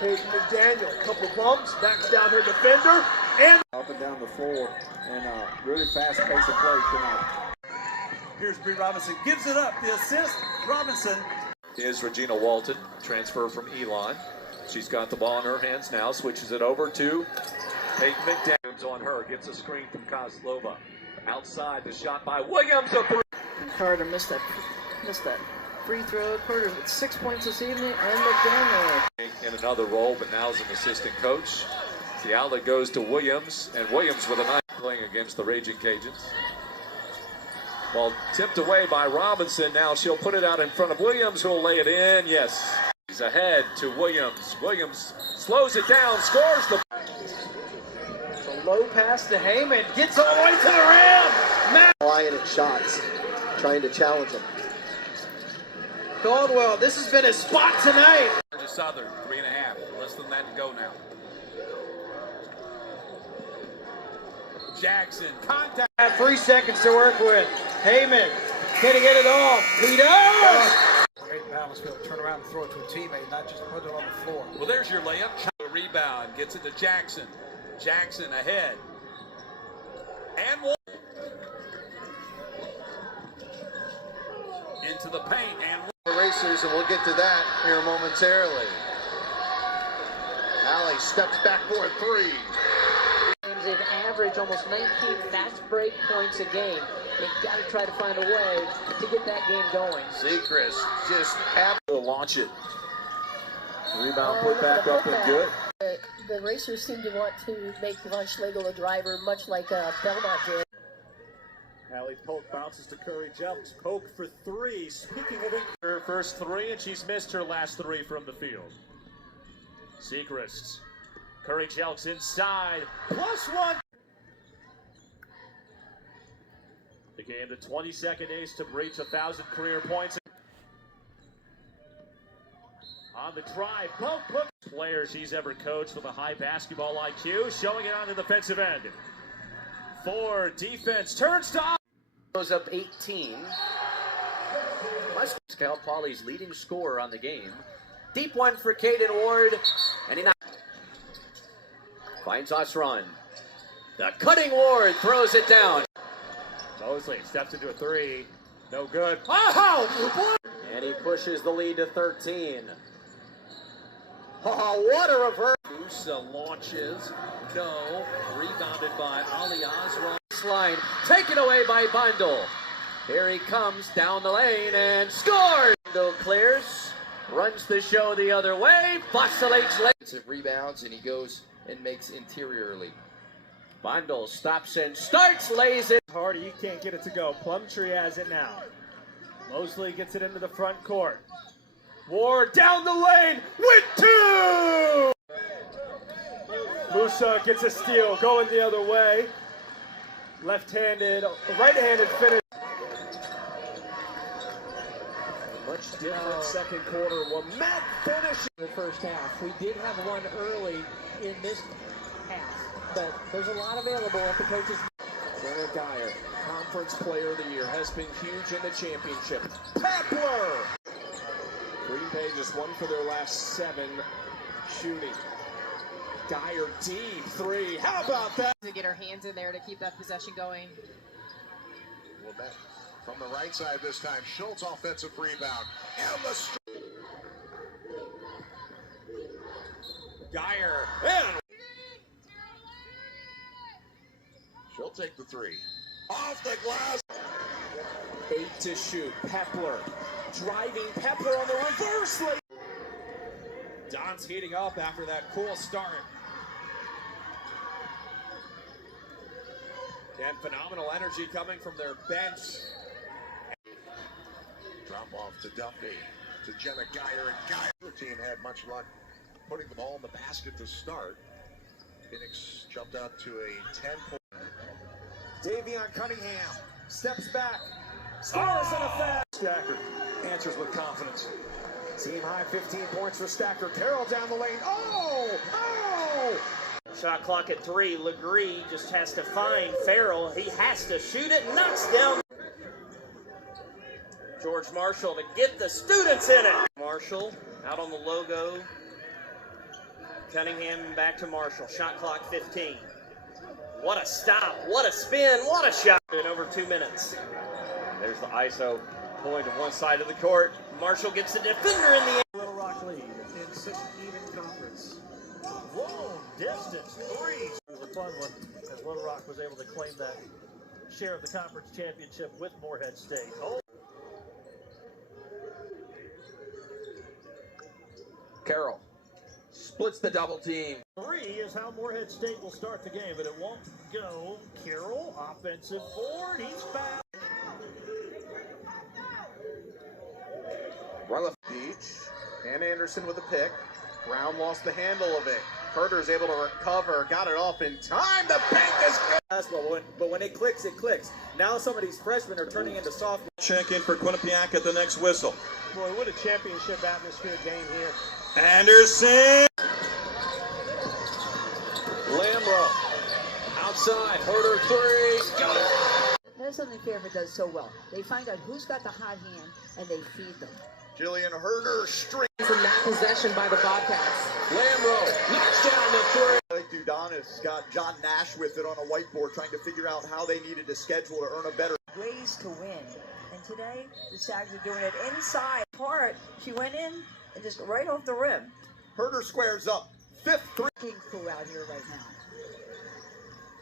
Paige McDaniel, a couple bumps, backs down her defender, and up and down the floor, and really fast pace of play tonight. Here's Bree Robinson, gives it up, the assist, Robinson. Is Regina Walton, transfer from Elon. She's got the ball in her hands now, switches it over to Paige McDaniel on her, gets a screen from Kozlova. Outside, the shot by Williams. Carter missed that free throw. Carter's with 6 points this evening, and McDaniel in another role, but now as an assistant coach. The outlet goes to Williams, and Williams with a nice playing against the Raging Cajuns. Well, tipped away by Robinson. Now she'll put it out in front of Williams, who'll lay it in. Yes, he's ahead to Williams. Williams slows it down, scores the low pass to Heyman, gets all the way to the rim. Lion at shots, trying to challenge him. Caldwell, this has been his spot tonight. To Southern, 3.5. Less than that to go now. Jackson, contact. 3 seconds to work with. Heyman, can he get it off? He does! Great balance, be able to turn around and throw it to a teammate, not just put it on the floor. Well, there's your layup. Rebound, gets it to Jackson. Jackson ahead. And one. Into the paint and Racers, and we'll get to that here momentarily. Allie steps back for a three. They've averaged almost 19 fast break points a game. They've got to try to find a way to get that game going. Sechrist just have to launch it. Rebound put back up and good. The Racers seem to want to make Von Schlegel a driver, much like Belmont did. Allie Polk bounces to Curry Jelks. Polk for three. Speaking of it, her first three, and she's missed her last three from the field. Sechrist. Curry Jelks inside. +1. The game, the 22nd ace to reach 1,000 career points. On the drive, Polk puts player she's ever coached with a high basketball IQ, showing it on the defensive end. For defense, turns to goes up 18. Cal Poly's leading scorer on the game. Deep one for Caden Ward, and he finds Osron. The cutting Ward throws it down. Mosley steps into a three. No good. Oh! And he pushes the lead to 13. Oh, what a reverse. Musa launches. No. Rebounded by Ali Osron. Line taken away by Bundle. Here he comes down the lane and scores. Bundle clears, runs the show the other way, vacillates late. Rebounds, and he goes and makes interiorly. Bundle stops and starts, lays it. Hardy, you can't get it to go. Plumtree has it now. Mosley gets it into the front court. Ward down the lane with two! Musa gets a steal, going the other way. Left-handed, right-handed finish. Much different second quarter. Matt finish in the first half. We did have one early in this half, but there's a lot available at the coaches. Jenna Geyer, Conference Player of the Year, has been huge in the championship. Pepler! Green Bay just won for their last 7 shooting. Geyer deep three. How about that? To get her hands in there to keep that possession going. Well, that from the right side this time. Schultz offensive rebound. And the Geyer. And she'll take the three. Off the glass. 8 to shoot. Pepler. Driving Pepler on the reverse. Don's heating up after that cool start. And phenomenal energy coming from their bench. Drop off to Duffy, to Jenna Geyer, and Geyer. The team had much luck putting the ball in the basket to start. Phoenix jumped out to a 10-point. Davion Cunningham steps back, scores in a fast. Stacker answers with confidence. Team high 15 points for Stacker. Carroll down the lane. Oh! Shot clock at 3. Legree just has to find Farrell. He has to shoot it. Knocks down. George Marshall to get the students in it. Marshall out on the logo. Cunningham back to Marshall. Shot clock 15. What a stop. What a spin. What a shot. In over 2 minutes. There's the ISO pulling to one side of the court. Marshall gets the defender in the end. Little Rock lead in such an even conference. Whoa, distance, three. It was a fun one as Little Rock was able to claim that share of the conference championship with Morehead State. Oh. Carroll splits the double team. 3 is how Morehead State will start the game, but it won't go. Carroll, offensive board, he's fouled. Rutherford Beach and Anderson with a pick. Brown lost the handle of it. Herder is able to recover, got it off in time. The bank is good. Basketball, but when it clicks, it clicks. Now some of these freshmen are turning into sophomores. Check in for Quinnipiac at the next whistle. Boy, what a championship atmosphere game here. Anderson! Lambro outside, Herder 3, got it. That's something Fairfield does so well. They find out who's got the hot hand and they feed them. Jillian Herder straight from that possession by the Bobcats. Lambro knocks down the 3. I think Udonis got John Nash with it on a whiteboard trying to figure out how they needed to schedule to earn a better. Ways to win. And today, the Stags are doing it inside. Part, she went in and just right off the rim. Herder squares up. 5th 3. King crew out here right now.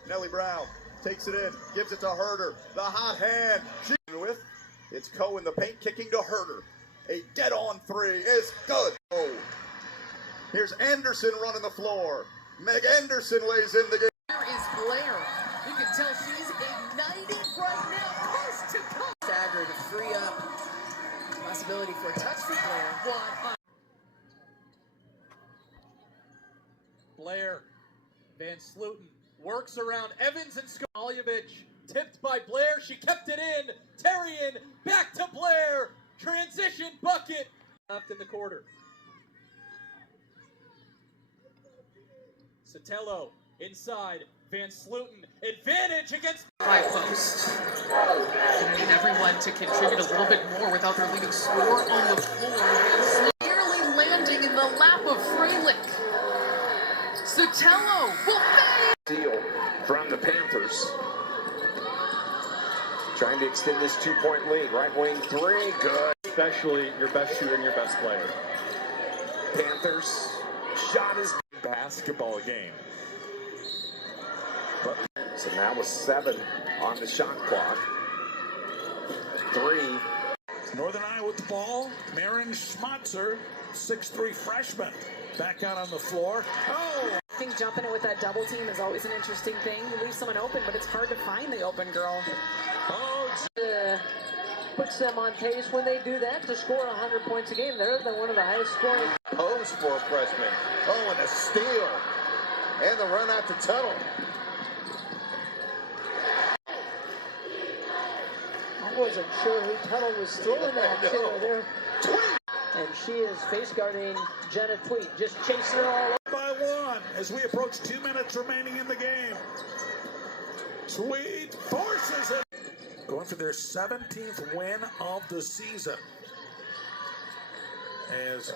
Nellie Brown takes it in, gives it to Herder. The hot hand. She with it's Coe in the paint, kicking to Herder. A dead-on 3 is good. Oh. Here's Anderson running the floor. Meg Anderson lays in the game. There is Blair. You can tell she's ignited right now. Coast to coast. Stagger to free up. Possibility for a touch for Blair. Blair, Van Sluten works around Evans and Skoljevich. Tipped by Blair, she kept it in. Terrian, back to Blair. Transition bucket. Left in the quarter. Sotelo inside. Van Sluten, advantage against High post. Gonna need everyone to contribute a little bit more without their leading scorer on the floor. Nearly landing in the lap of Freilich. Sotelo will fade. Deal from the Panthers. Trying to extend this 2-point lead. Right wing 3, good. Especially your best shooter and your best player. Panthers shot is basketball game. But, so now with 7 on the shot clock. 3. Northern Iowa with the ball. Marin Schmatzer, 6'3" freshman, back out on the floor. Oh! I think jumping it with that double team is always an interesting thing. You leave someone open, but it's hard to find the open girl. Puts them on pace when they do that to score 100 points a game. They're one of the highest scoring. Pose for a freshman. Oh, and a steal. And the run out to Tuttle. I wasn't sure who Tuttle was throwing that to there. And she is face guarding Jenna Tweet, just chasing her all over. By 1 as we approach 2 minutes remaining in the game. Tweet forces it. Going for their 17th win of the season.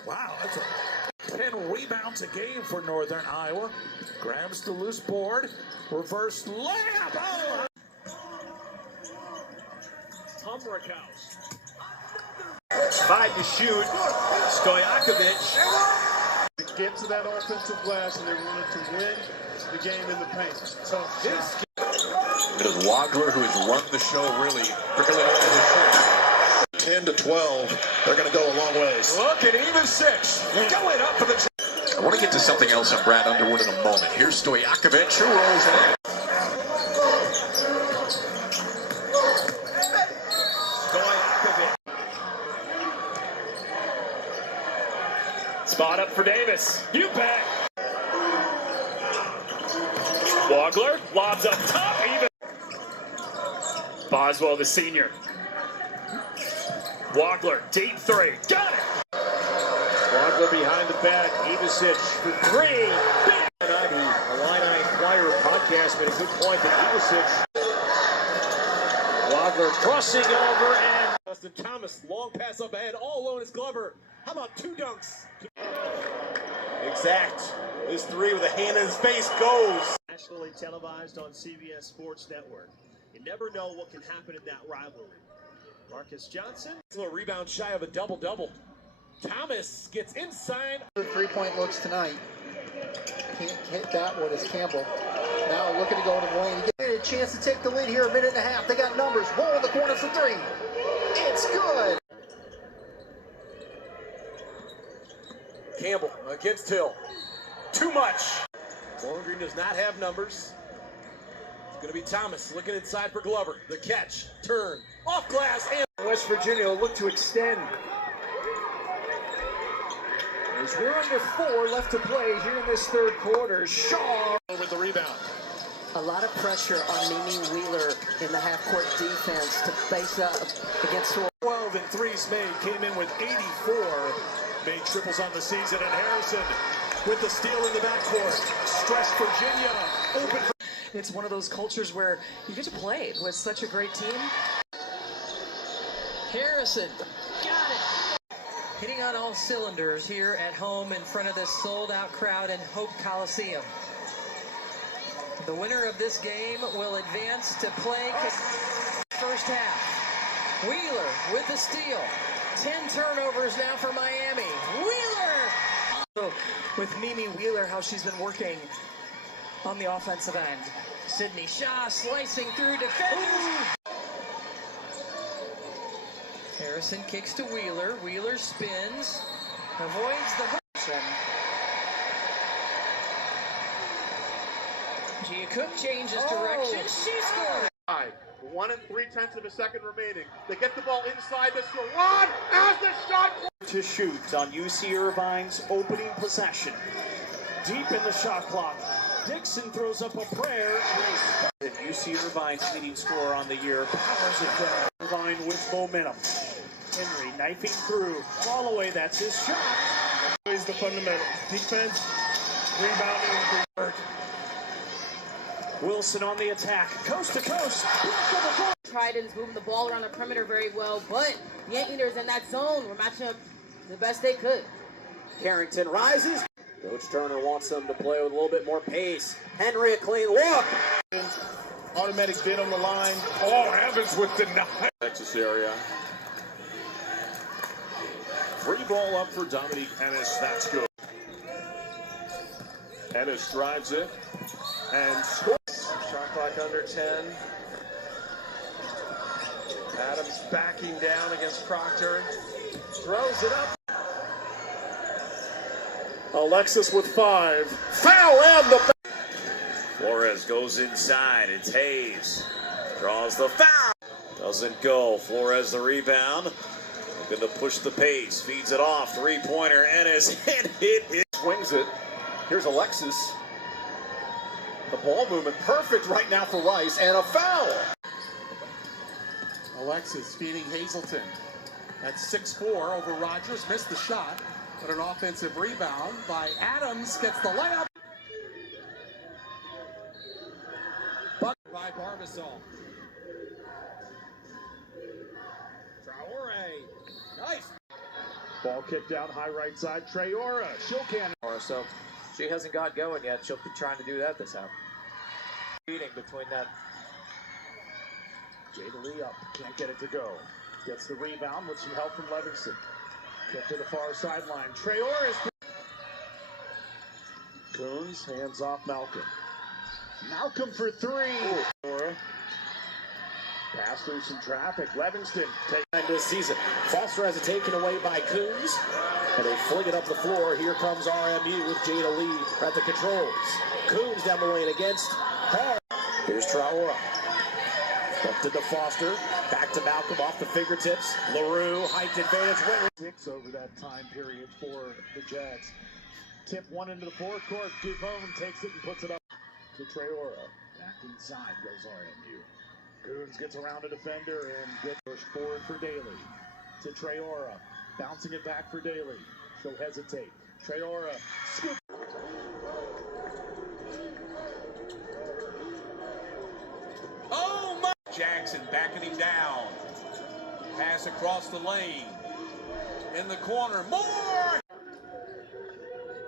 Wow, that's a 10 rebounds a game for Northern Iowa. Grabs the loose board. Reverse layup. Oh. Humrickhouse. 5 to shoot. Stojakovic. To get to that offensive glass, and they wanted to win the game in the paint. So this. It is Wagler who has run the show really, particularly on the 10 to 12. They're going to go a long ways. Look at even 6. Going up for the. I want to get to something else on Brad Underwood in a moment. Here's Stojakovic who rolls it. Spot up for Davis. You bet. Wagler lobs up top. Even. Boswell, the senior. Wagler, deep 3. Got it. Wagler behind the back. Ivasic for 3. Illini Inquirer podcast made a good point that Ivasic. Wagler crossing over and Justin Thomas, long pass up ahead, all alone is Glover. How about 2 dunks? Exact. His three with a hand in his face goes. Nationally televised on CBS Sports Network. You never know what can happen in that rivalry. Marcus Johnson. A little rebound shy of a double-double. Thomas gets inside. Three-point looks tonight. Can't hit that one as Campbell. Now looking to go into the lane. He get a chance to take the lead here, a minute and a half. They got numbers. Roll in the corner for three. It's good. Campbell against Hill. Too much. Bowling Green does not have numbers. It's going to be Thomas looking inside for Glover. The catch, turn, off glass, and West Virginia will look to extend. As we're under 4 left to play here in this third quarter. Shaw with the rebound. A lot of pressure on Mimi Wheeler in the half-court defense to face up against 12 and threes made. Came in with 84. Made triples on the season. And Harrison with the steal in the backcourt. Stretched Virginia. Open for... It's one of those cultures where you get to play with such a great team. Harrison, got it. Hitting on all cylinders here at home in front of this sold-out crowd in Hope Coliseum. The winner of this game will advance to play first half. Wheeler with the steal. 10 turnovers now for Miami. Wheeler! With Mimi Wheeler, how she's been working on the offensive end. Sydney Shaw slicing through defenders. Harrison kicks to Wheeler. Wheeler spins. Avoids the hook. Gia Cook changes direction. She scores. 1 3/10 of a second remaining. They get the ball inside the Sherrod as the shot to shoot on UC Irvine's opening possession. Deep in the shot clock. Dixon throws up a prayer. And UC Irvine's leading scorer on the year powers it down. Irvine with momentum. Henry knifing through. Fall away, that's his shot. Is the fundamental. Defense, rebounding. Wilson on the attack. Coast to coast. Trident's moving the ball around the perimeter very well, but the Anteaters in that zone were matching up the best they could. Carrington rises. Coach Turner wants them to play with a little bit more pace. Henry, a clean look. Automatic bid on the line. Oh, Evans with the 9. Texas area. Free ball up for Dominique Ennis. That's good. Ennis drives it and scores. Shot clock under 10. Adams backing down against Proctor. Throws it up. Alexis with 5. Foul and the back. Flores goes inside. It's Hayes. Draws the foul. Doesn't go. Flores the rebound. Looking to push the pace. Feeds it off. Three-pointer. Ennis. And it Swings it. Here's Alexis. The ball movement perfect right now for Rice. And a foul. Alexis feeding Hazleton. That's 6-4 over Rogers. Missed the shot, but an offensive rebound by Adams. Gets the layup. But by Barbasol. Traore. Nice. Ball kicked out high right side. Traore. She'll can. So she hasn't got going yet. She'll be trying to do that this half. Beating between that. Jada Lee up. Can't get it to go. Gets the rebound with some help from Levinson. Get to the far sideline. Traore is. Coons hands off Malcolm. Malcolm for 3. Ooh. Pass through some traffic. Levinston takes this season. Foster has it taken away by Coons. And they fling it up the floor. Here comes RMU with Jada Lee at the controls. Coons down the lane against Hall. Here's Traore. Up to Foster. Back to Malcolm off the fingertips. LaRue, height advantage. 6 over that time period for the Jags. Tip one into the forecourt. Dupone takes it and puts it up to Traore. Back inside goes RMU. Coons gets around a defender and gets pushed forward for Daly. To Traore. Bouncing it back for Daly. She'll hesitate. Traore. Scoop. Oh my! Jackson backing him down. Pass across the lane. In the corner. More!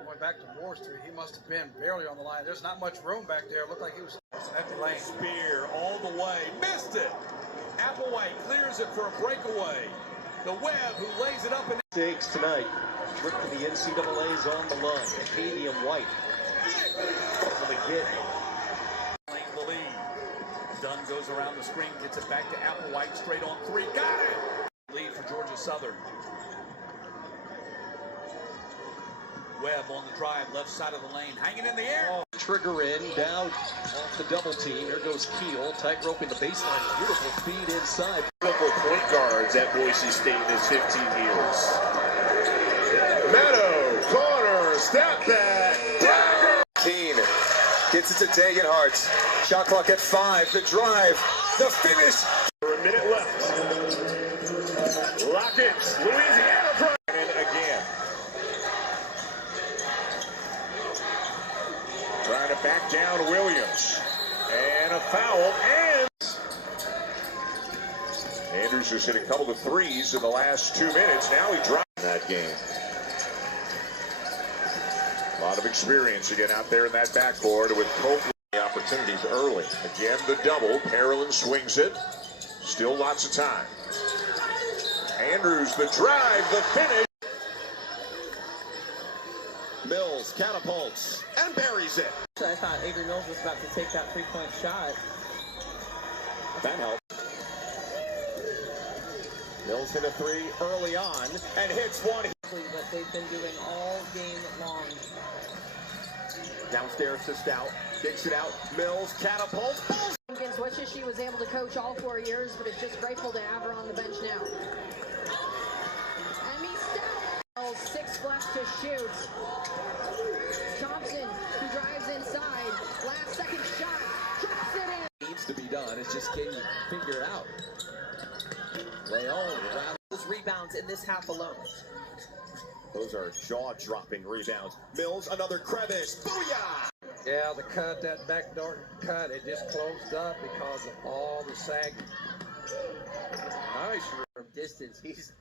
Going back back to Moore Street. He must have been barely on the line. There's not much room back there. It looked like he was an empty lane. Spear all the way. Missed it. Applewhite clears it for a breakaway. The Webb who lays it up and mistakes tonight. Trip to the NCAA's on the line. Acadian White. Really hit. Playing the lead. Dunn goes around the screen, gets it back to Applewhite, straight on three. Got it! Lead for Georgia Southern. Webb on the drive, left side of the lane, hanging in the air. Trigger in, down off the double team. Here goes Keel, tightrope in the baseline. Beautiful feed inside. Beautiful point guards at Boise State in his 15 years. Meadow, corner, step back. Keene gets it to Degenhart. Shot clock at 5. The drive, the finish. For a minute left. Lockett, Louisiana. And again. Trying to back down Williams. And a foul. And Andrews has hit a couple of threes in the last 2 minutes. Now he dropped that game. A lot of experience again out there in that backcourt with Copeland. The opportunities early. Again, the double. Carolyn swings it. Still lots of time. Andrews, the drive, the finish. Mills catapults and buries it. I thought Avery Mills was about to take that three-point shot. That helped. Mills hit a 3 early on and hits one. What they've been doing all game long. Downstairs to Stout. Kicks it out. Mills catapults. Against Wishes, she was able to coach all 4 years, but is just grateful to have her on the bench now. Emmy Stout. 6 left to shoot. Thompson, who drives inside. Last second shot. Drops it in. Needs to be done. It's just can you figure it out. Leon, those rebounds in this half alone. Those are jaw-dropping rebounds. Mills, another crevice. Booyah! Yeah, the cut, that backdoor cut, it just closed up because of all the sag. Nice from distance. He's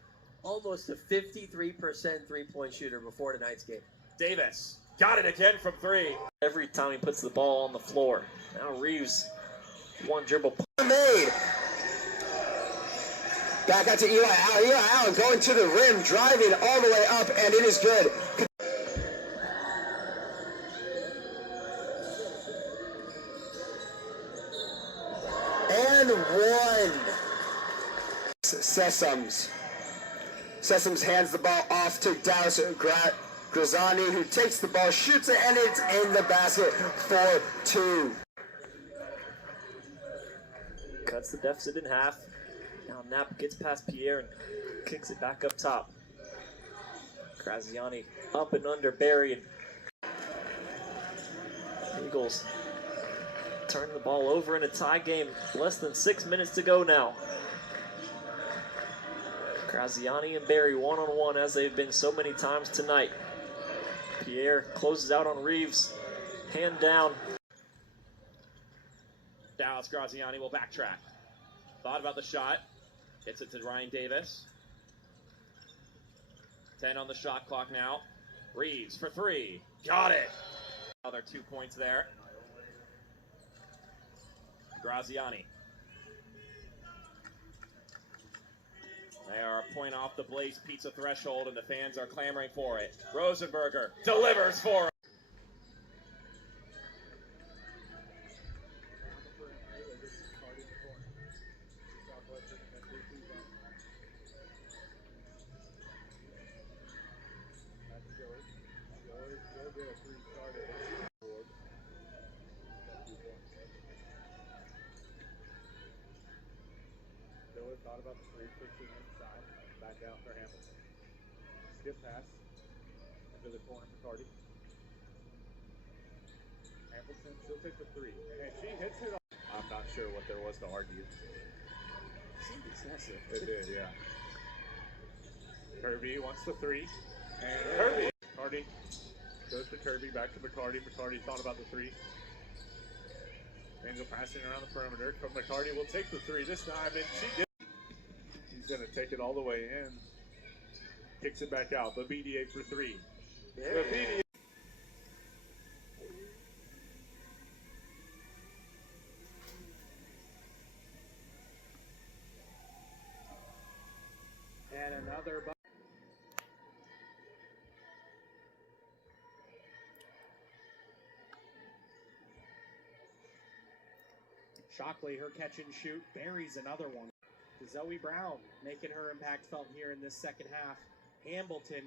almost a 53% three-point shooter before tonight's game. Davis got it again from 3. Every time he puts the ball on the floor. Now Reeves, one dribble. Made. Back out to Eli Allen. Eli Allen going to the rim, driving all the way up, and it is good. And one. Sessoms. Sessoms hands the ball off to Dallas Grazani, who takes the ball, shoots it, and it's in the basket for 2. Cuts the deficit in half. Now Knapp gets past Pierre and kicks it back up top. Graziani up and under Barry. And Eagles turn the ball over in a tie game. Less than 6 minutes to go now. Graziani and Barry one-on-one as they've been so many times tonight. Pierre closes out on Reeves. Hand down. Dallas Graziani will backtrack. Thought about the shot. Hits it to Ryan Davis. 10 on the shot clock now. Reeves for 3. Got it. Another 2 points there. Graziani. They are a point off the Blaze Pizza threshold, and the fans are clamoring for it. Rosenberger delivers for him. Thought about the 3, fixing inside, back out for Hamilton. Skip pass into the corner for Cardi. Hamilton, she'll take the 3, and she hits it. I'm not sure what there was to argue. Seemed excessive. It did, yeah. Kirby wants the 3, and Kirby. Cardi goes to Kirby, back to McCarty. McCarty thought about the 3. Angel passing around the perimeter. McCarty will take the 3 this time, and she gets. He's going to take it all the way in. Kicks it back out. The BDA for 3. The BDA. Shockley, her catch and shoot, buries another one. Zoe Brown making her impact felt here in this second half. Hambleton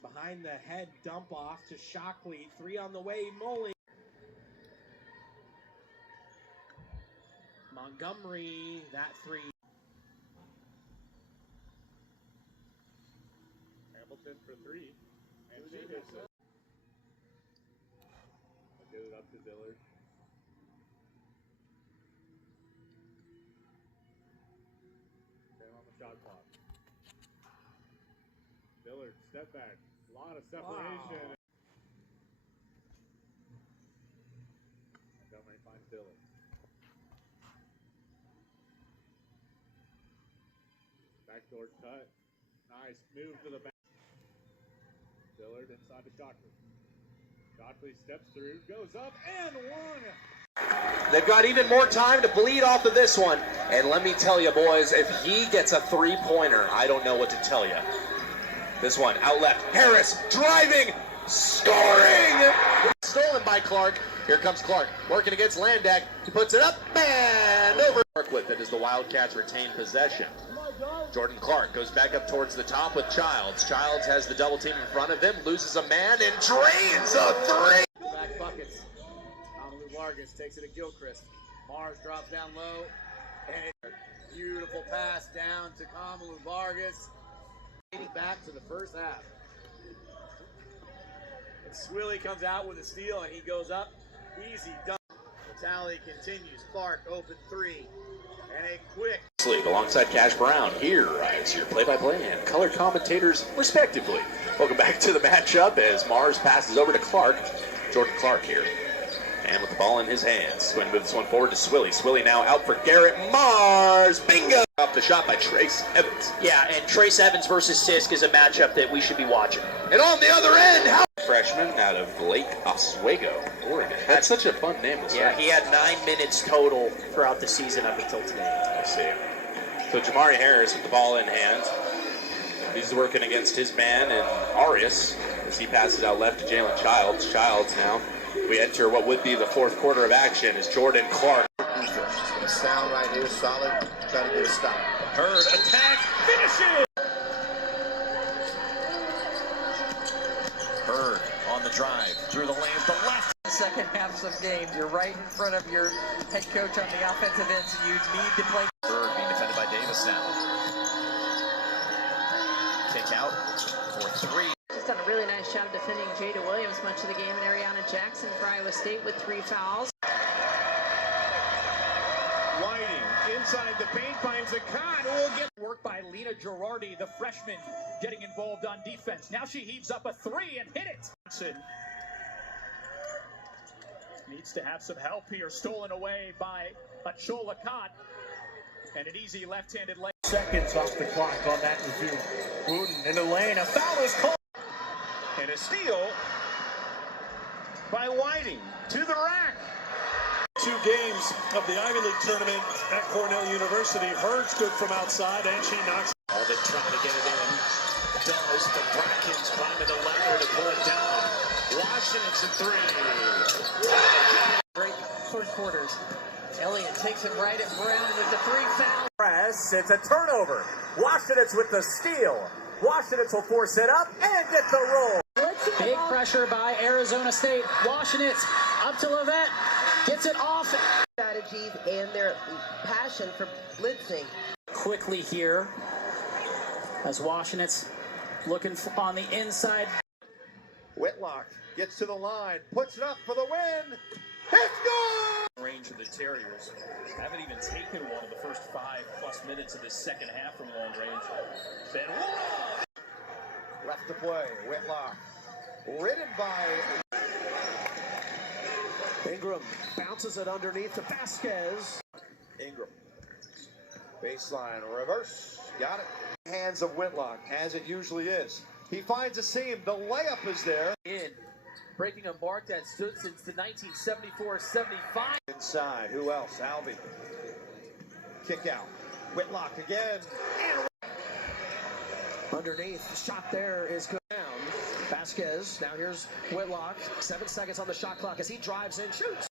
behind the head dump off to Shockley. 3 on the way, Moley. Montgomery, that 3. Hamilton for 3. And she hits it. I'll get it up to Dillard. On the shot clock. Dillard, step back. A lot of separation. Wow. Montgomery finds Dillard. Backdoor cut. Nice move to the back. Dillard inside to Shockley. Shockley steps through, goes up, and 1. They've got even more time to bleed off of this one. And let me tell you, boys, if he gets a 3-pointer, I don't know what to tell you. This one, out left. Harris, driving, scoring! Stolen by Clark. Here comes Clark, working against Landak. He puts it up, and over. With it as the Wildcats retain possession. Jordan Clark goes back up towards the top with Childs. Childs has the double team in front of him, loses a man, and drains a 3. Back buckets. Amalu Vargas takes it to Gilchrist. Mars drops down low, and a beautiful pass down to Amalu Vargas. Back to the first half. And Swilly comes out with a steal, and he goes up. Easy done. The tally continues. Clark open 3, and a quick. League alongside Cash Brown. Here is your play-by-play and color commentators, respectively. Welcome back to the matchup as Mars passes over to Clark. Jordan Clark here. And with the ball in his hands, going to move this one forward to Swilly. Swilly now out for Garrett Mars. Bingo! Off the shot by Trace Evans. Yeah, and Trace Evans versus Sisk is a matchup that we should be watching. And on the other end, freshman out of Lake Oswego, Oregon. That's such a fun name. Yeah, he had 9 minutes total throughout the season up until today. I see. So Jamari Harris with the ball in hand. He's working against his man and Arias as he passes out left to Jalen Childs. Childs now. We enter what would be the 4th quarter of action as Jordan Clark. Sound right here, solid. Try to get a stop. Hurd attack, finishes. Hurd on the drive through the lane to left. Second halves of games, you're right in front of your head coach on the offensive end, so you need to play. Hurd being defended by Davis now. Kick out for 3. Just done a really nice job defending Jada Williams much of the game, and Ariana Jackson for Iowa State with 3 fouls. Whiting inside the paint finds a cut. Will get work by Lena Girardi, the freshman, getting involved on defense. Now she heaves up a 3 and hit it. Johnson needs to have some help here. Stolen away by Achola Kott. And an easy left-handed leg. Seconds off the clock on that review. Wooten in the lane. A foul is called. And a steal by Whiting to the rack. 2 games of the Ivy League tournament at Cornell University. Hurd's good from outside, and she knocks. All they trying to get it in. Does the Brackens climbing the ladder to pull it down. Washington's a 3. Great 3rd quarters. Elliott takes it right at Brown with the 3 foul. Press, it's a turnover. Washington's with the steal. Washington's will force it up and get the roll. Big pressure by Arizona State. Washington's up to Levette. Gets it off. Strategies and their passion for blitzing. Quickly here as Washington's looking on the inside. Whitlock gets to the line, puts it up for the win. It's good! Range of the Terriers haven't even taken one of the first 5+ minutes of this second half from long range. Ben left to play. Whitlock ridden by Ingram. Bounces it underneath to Vasquez. Ingram. Baseline reverse. Got it. Hands of Whitlock, as it usually is. He finds a seam. The layup is there. Breaking a mark that stood since the 1974-75. Inside. Who else? Alvey. Kick out. Whitlock again. And underneath. The shot there is good. Down. Vasquez. Now here's Whitlock. 7 seconds on the shot clock as he drives in, shoots.